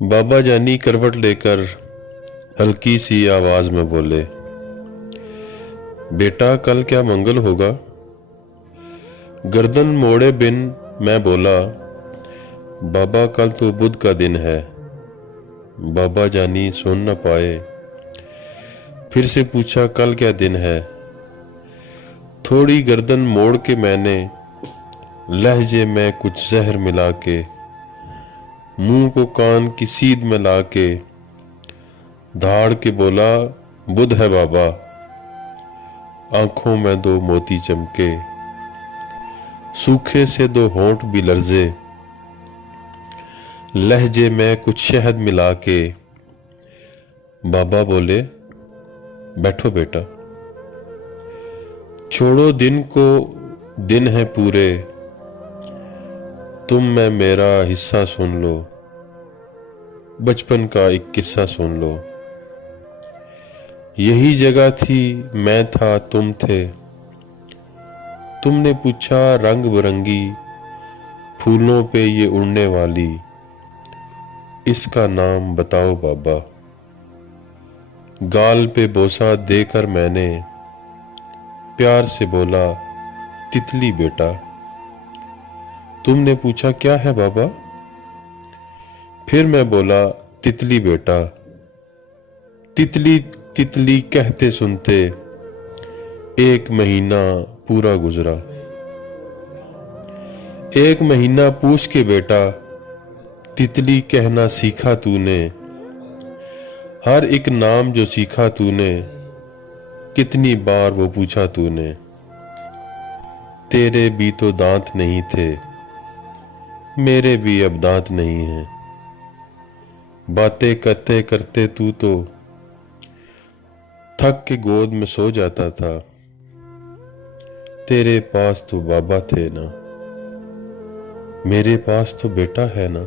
बाबा जानी करवट लेकर हल्की सी आवाज में बोले, बेटा कल क्या मंगल होगा। गर्दन मोड़े बिन मैं बोला, बाबा कल तो बुध का दिन है। बाबा जानी सुन न पाए, फिर से पूछा कल क्या दिन है। थोड़ी गर्दन मोड़ के मैंने लहजे में कुछ जहर मिला के मुंह को कान की सीध में ला के धाड़ के बोला, बुध है बाबा। आंखों में दो मोती चमके, सूखे से दो होंठ भी लर्जे। लहजे में कुछ शहद मिला के बाबा बोले, बैठो बेटा। छोड़ो दिन को, दिन है पूरे, तुम में मेरा हिस्सा सुन लो। बचपन का एक किस्सा सुन लो। यही जगह थी, मैं था, तुम थे। तुमने पूछा रंग बिरंगी फूलों पे ये उड़ने वाली, इसका नाम बताओ बाबा। गाल पे बोसा देकर मैंने प्यार से बोला, तितली बेटा। तुमने पूछा क्या है बाबा। फिर मैं बोला, तितली बेटा। तितली तितली कहते सुनते एक महीना पूरा गुजरा। एक महीना पूछ के बेटा, तितली कहना सीखा तूने। हर एक नाम जो सीखा तूने, कितनी बार वो पूछा तूने। तेरे भी तो दांत नहीं थे, मेरे भी अब दांत नहीं हैं। बातें करते करते तू तो थक के गोद में सो जाता था। तेरे पास तो बाबा थे ना, मेरे पास तो बेटा है ना।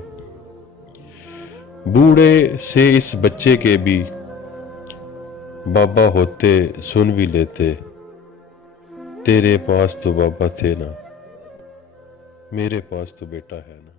बूढ़े से इस बच्चे के भी बाबा होते सुन भी लेते। तेरे पास तो बाबा थे ना, मेरे पास तो बेटा है ना।